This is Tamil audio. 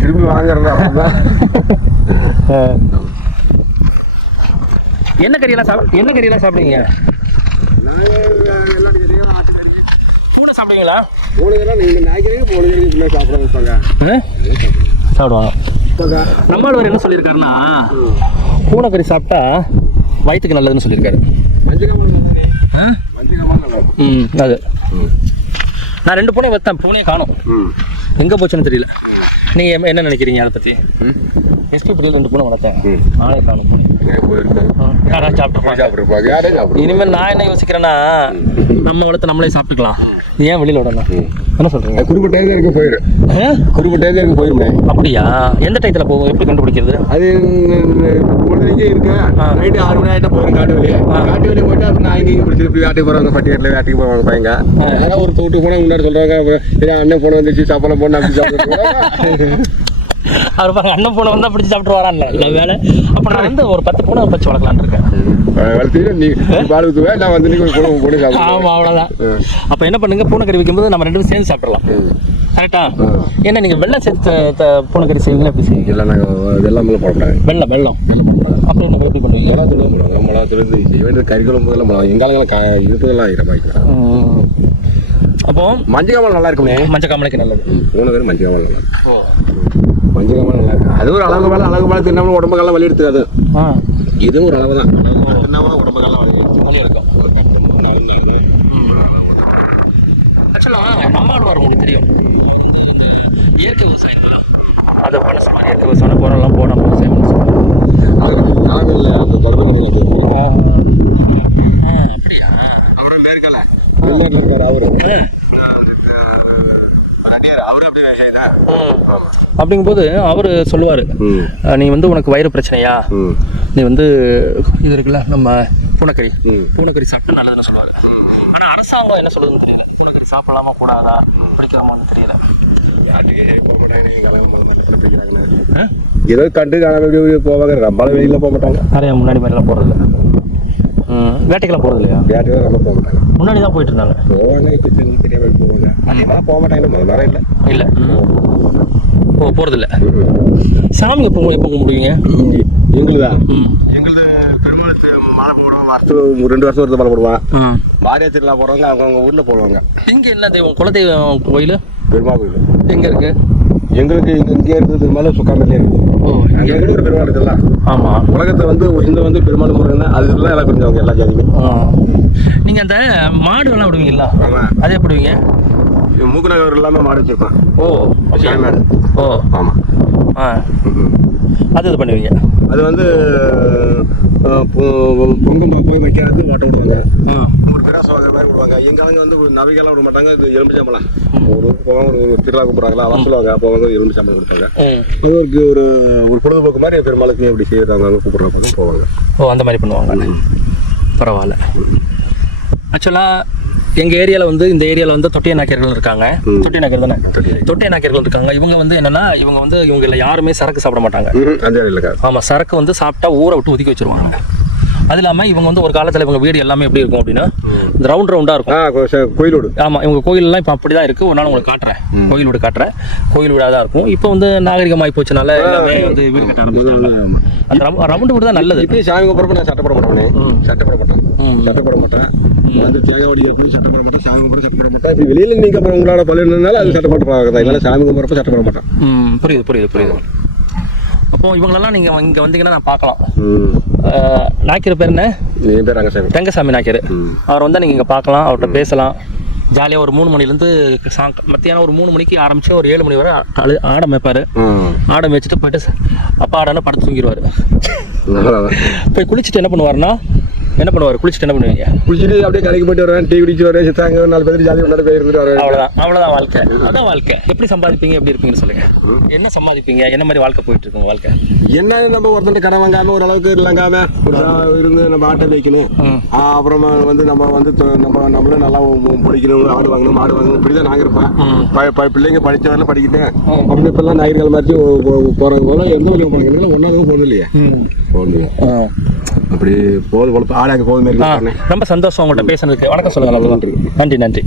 திரும்பி வாங்குறதா என்ன கறியெல்லாம் சாப்பிடுவீங்க? பூனை சாப்பிடுவீங்களா? பூனைலாம் நீங்கள் நாய்க்கிறீங்க, பூனைகளுக்கு பிள்ளை சாப்பிட வைப்பாங்க. சாப்பிடுவாங்க. நம்மளவர் என்ன சொல்லியிருக்காருன்னா, பூனைக்கறி சாப்பிட்டா வயிற்றுக்கு நல்லதுன்னு சொல்லியிருக்காரு. அது நான் 2 பூனை வைத்தேன், பூனையை காணும். எங்கே போச்சுன்னு தெரியல. நீங்கள் என்ன நினைக்கிறீங்க அதை பற்றி? எஸ்கேபியில் 2 பூனை வளர்த்தேன், நானே காணும். யாராவது சாப்பிட்டு இனிமேல் நான் என்ன யோசிக்கிறேன்னா, நம்ம வளர்த்து நம்மளே சாப்பிட்டுக்கலாம், ஏன் வெளியில் விடணும்? என்ன சொல்கிறீங்க? குறிப்பிட்ட டயத்துக்கு போயிடும். குறிப்பிட்ட டயத்துக்கு போயிருமே. அப்படியா? எந்த டயத்தில் போகும்? எப்படி கண்டுபிடிக்கிறது? அது பொழுதுக்கே இருக்கு. நைட்டு 6 மணி ஆகிட்ட போயிடும் காட்டு வெளியே. காட்டு வெளியே போயிட்டு அப்புறம் நான் இங்கே பிடிச்சிட்டு வேட்டைக்கு போகிறவங்க பட்டியலில் வேட்டைக்கு போவாங்க பையங்க. யாராவது ஒரு தோட்டு போனால் முன்னாடி சொல்கிறாங்க, அப்புறம் அண்ணன் போன வந்துச்சு சாப்பிட போன அப்படி சாப்பிட. அவர் பாருங்க, அண்ணன் பூனை வந்தால் பிடிச்சி சாப்பிட்டு வரான்ல, இல்லை வேலை. அப்போ நான் வந்து ஒரு 10 பூனை வச்சு வளர்க்கலான்னு இருக்கேன். வளர்த்து நீ பால் ஊற்றுவேன், நான் வந்து நீங்கள் பூனை சாப்பிடுவேன். ஆமாம், அவ்வளோதான். அப்போ என்ன பண்ணுங்க, பூனைக்கறி வைக்கும்போது நம்ம 2 பேரும் சேர்ந்து சாப்பிடலாம். கரெக்டா? ஏன்னா நீங்கள் வெள்ளம் சேர்த்து பூனைக்கறி செய்வீங்களா? எப்படி செய்வீங்க? இல்லை, நாங்கள் வெள்ளம் போட மாட்டாங்க. வெள்ளம் போடுறாங்க. அப்போ என்ன எப்படி பண்ணுவீங்க? மிளகாத்தூள் போடுவாங்க. மிளகாத்தூள் செய்வேன், கறிக்குழம்பு எல்லாம் மிளகா எங்காலங்கெல்லாம் இதுக்கெல்லாம் இரமாய்க்கலாம். அப்போ மஞ்சள் காமல் நல்லா இருக்குமே. மஞ்சள் காமலுக்கு நல்லது. பூனைக்கறி மஞ்சள் காமல் நல்லா இருக்கும். மஞ்சள் காமல் நல்லா இருக்கும். அது ஒரு அளவு மேலே தின்னாமல் உடம்புக்கெல்லாம் வலி எடுத்துக்காது. இதுவும் ஒரு அளவு தான். உடம்புக்கெல்லாம் வலி எடுக்கும். ஆக்சுவலாக நம்மாழ்வார் உங்களுக்கு தெரியும், இயற்கை விவசாயம் அதை பண்ண சொன்னார். இயற்கை விவசாயம் போரெல்லாம் போடாமல் விவசாயம் பண்ண சொன்னார். அப்படியா? அப்புறம் பேருக்கல வெளிநாட்டில் இருக்காரு அவரு. அப்படிங்கும்போது அவர் சொல்லுவார், நீ வந்து உனக்கு வயிறு பிரச்சனையா, நீ வந்து இது இருக்குல்ல நம்ம பூனைக்கறி சாப்பிட்டு நல்லதுன்னு சொல்லுவார். ஆனால் அரசாங்கம் என்ன சொல்லுதுன்னு தெரியல. பூனைக்கறி சாப்பிடலாமா கூடாதா, பிடிக்கலாமான்னு தெரியல. ஏதோ கண்டு காணாம போவாங்க, ரொம்ப வெயில போக மாட்டாங்க. நிறைய முன்னாடி மாதிரிலாம் போகிறது இல்லை. வேட்டைக்கெல்லாம் போகிறது இல்லையா? வேட்டையெல்லாம் ரொம்ப போக மாட்டாங்க. முன்னாடி தான் போயிட்டு இருந்தாங்க. போவாங்க, இப்போ தெரியாமல் போவாங்க. அதிகமாக போக மாட்டாங்க. முதல்ல இல்லை போகிறதில்ல. சாமி எப்போ கும்பிடுவீங்க? எங்களுதான். எங்களுது பெருமாளுக்கு மாலை போடுவோம். வருஷம் 2 வருஷம் ஒருத்தர் மாலை போடுவான். பாரியா திருவிழா போடுவாங்க, அவங்க ஊரில் போடுவாங்க. இங்கே என்ன தெய்வம்? குலதெய்வம் கோயில்? பெருமாள் கோயில். எங்கே இருக்குது? எங்களுக்கு இங்கே இருக்குது பெருமாள் சுக்காமலே இருக்குது. எங்களுக்கு ஒரு பெருமாள் இருக்குல்ல. ஆமாம். உலகத்தை வந்து இந்த பெருமாள் முருகன் அதுலாம் எல்லாம் கொஞ்சம் எல்லா ஜாதியுமே. நீங்கள் அந்த மாடுலாம் விடுவீங்களா? அதே விடுவீங்க? மூக்கு நகர் இல்லாமல் மாடு வச்சுருப்பான். மாடு. ஆமாம். அது இது பண்ணுவீங்க. அது வந்து பொங்கம் போய் வைக்காது ஓட்ட விடுவாங்க. ஒரு கிராஸ் மாதிரி விடுவாங்க. எங்காலங்க வந்து நவைகள்லாம் விட மாட்டாங்க. இது எலும்பிச்சாம்பலாம் ஒரு போவாங்க, ஒரு திருவிழாவுக்கு போகிறாங்களா அவன் சொல்லுவாங்க, அப்போ வந்து எலும்பிச்சாம்பளம் கொடுத்தாங்க. அவருக்கு ஒரு பொழுதுபோக்கு மாதிரி பெருமாளுக்கு எப்படி செய்யறாங்க, அங்கே கூப்பிட்றாங்க போவாங்க. அந்த மாதிரி பண்ணுவாங்க. பரவாயில்ல. ஆக்சுவலாக எங்கள் ஏரியாவில் வந்து இந்த ஏரியாவில் வந்து தொட்டிய நாயக்கர்கள் இருக்காங்க. தொட்டிய நாயக்கர் தானே? தொட்டிய நாயக்கர்கள் இருக்காங்க. இவங்க வந்து என்னன்னா, இவங்க யாருமே சரக்கு சாப்பிட மாட்டாங்க. ஆமாம், சரக்கு வந்து சாப்பிட்டா ஊரை விட்டு ஒதுக்கி வச்சிருவாங்க. அது இல்லாமல் இவங்க வந்து ஒரு காலத்தில் இவங்க வீடு எல்லாமே எப்படி இருக்கும் அப்படின்னா, இந்த ரவுண்டாக இருக்கும் கோயில் வீடு. ஆமாம், இவங்க கோயிலெலாம் இப்போ அப்படி தான் இருக்குது. ஒரு நாள் உங்களுக்கு காட்டுறேன், கோயில் வீடு காட்டுறேன். கோயில் வீடாக தான் இருக்கும். இப்போ வந்து நாகரிகமாகி போச்சுனால எல்லாமே வந்து வீடு கட்ட ஆரம்பிச்சாங்க. அந்த ரவுண்டு வீடு தான் நல்லது. இப்போ சாமி கும்பிட்றப்ப நான் சட்டப்பட மாட்டேன். சட்டப்பட மாட்டேன். வெளியில நீங்க உங்களோட பள்ளினால அது சட்டப்பட்டு இல்லை, சாமி கும்பிட்றப்ப சட்டப்பட மாட்டேன். புரியுது. அப்போ இவங்களெல்லாம் நீங்கள் இங்கே வந்தீங்கன்னா நான் பார்க்கலாம். நாய்க்கர் பேர் என்ன? என் பேர் ரங்கசாமி. ரங்கசாமி நாய்க்கர். அவர் வந்தால் நீங்கள் இங்கே பார்க்கலாம், அவர்கிட்ட பேசலாம். ஜாலியாக ஒரு 3 மணிலேருந்து மத்தியானம் ஒரு 3 மணிக்கு ஆரம்பித்து ஒரு 7 மணி வரை ஆடை மேய்ப்பார். ஆடை மேய்ச்சிட்டு போயிட்டு அப்பா ஆடனை படுத்து தூங்கிடுவார். போய் குளிச்சுட்டு என்ன பண்ணுவாருன்னா, குளிச்சுட்டு என்ன பண்ணுவீங்க? குளிச்சுட்டு அப்படியே கடைக்கு போயிட்டு வருவேன், டீ குடிச்சு வருவேன், சித்தாங்க 4 பேர் ஜாலியாக கொண்டாடி போய் இருந்துட்டு வருவேன். அவ்வளோதான் வாழ்க்கை. அதான் வாழ்க்கை. எப்படி சம்பாதிப்பீங்க, எப்படி இருப்பீங்கன்னு சொல்லுங்க. என்ன சம்பாதிப்பீங்க, என்ன மாதிரி வாழ்க்கை போயிட்டு இருக்குங்க வாழ்க்கை? என்ன நம்ம ஒருத்தர் கடன் வாங்காம ஓரளவுக்கு இல்லங்காம இருந்து நம்ம ஆட்டை வைக்கணும். அப்புறமா வந்து நம்மளும் நல்லா பிடிக்கணும், ஆடு வாங்கணும், மாடு வாங்கணும், இப்படிதான் நாங்கள் இருப்பேன். பிள்ளைங்க படிச்ச வரல படிக்கிட்டேன். அப்படி இப்பெல்லாம் நாயர்கள் மாதிரி போறாங்க போல எந்த வழியும் போனாங்க. ஒன்னாவது போகணும் இல்லையா? போகணும். அப்படி போது ஆடாங்க போது மாதிரி. ரொம்ப சந்தோஷம் உங்கள்கிட்ட பேசுனதுக்கு. வணக்கம் சொல்லுங்க. நன்றி.